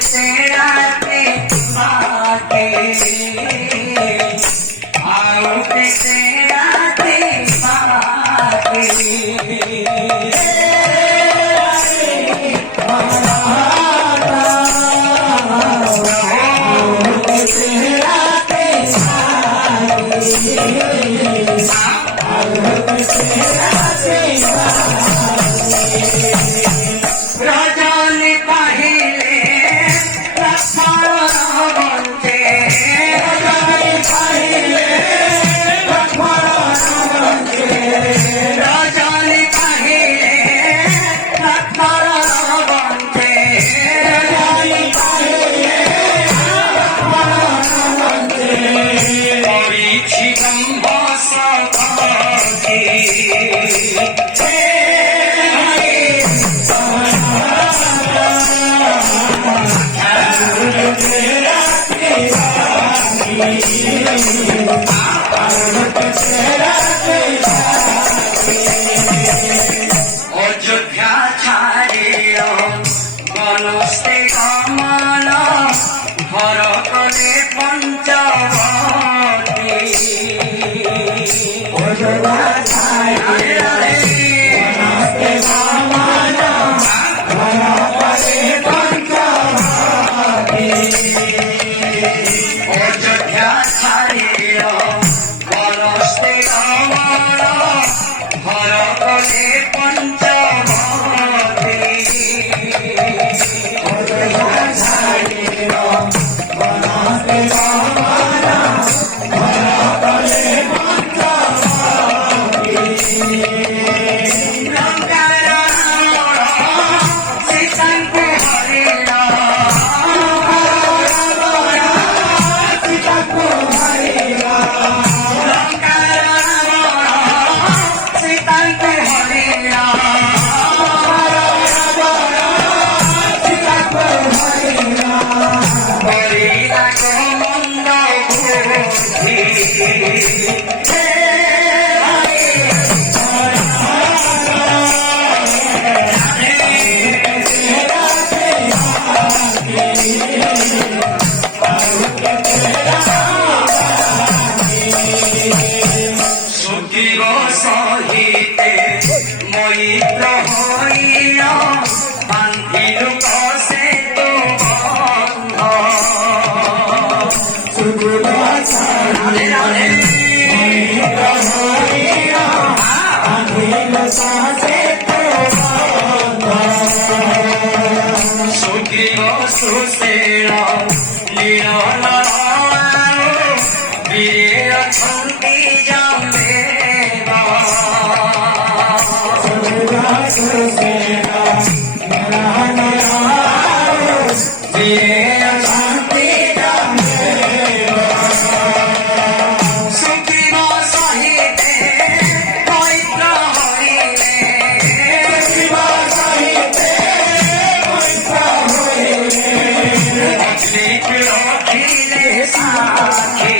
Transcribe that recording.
तेराते बाके आओ के तेराते बाके रजनी पाहिले लक्ष्मण बंते रजनी पाहिले लक्ष्मण बंते रजनी पाहिले लक्ष्मण बंते रजनी पाहिले लक्ष्मण बंते परीक्षितं वसति अयोध्या छाड़ियो बनस्ते गमन घर कले पंचवटी अयोध्या छाड़ियो बनस्ते गमन घर कले पंचवटी अयोध्या छाड़ियो बनस्ते गमन घर कले पंचवटी अयोध्या छाड़ियो बनस्ते गमन घर कले पंचवटी लंकार रावण सीताଙ୍କୁ हरिला सीताଙ୍କୁ हरिला लंकार रावण सीताଙ୍କୁ हरिला सीताଙ୍କୁ हरिला हरिला को मंद बुद्धि सुखीव सहिते मैत्र होइया बांधिलु कसे तो बंध सुखीव सहिते मैत्र होइया बांधिलु कसे तो बंध सुखीव सुशील लीला वीर छंदी जमेवा वीर छंदी जमेवा सुखीव सहिते मैत्र होइले सुखीव सहिते मैत्र होइले अग्निक रखिले साखी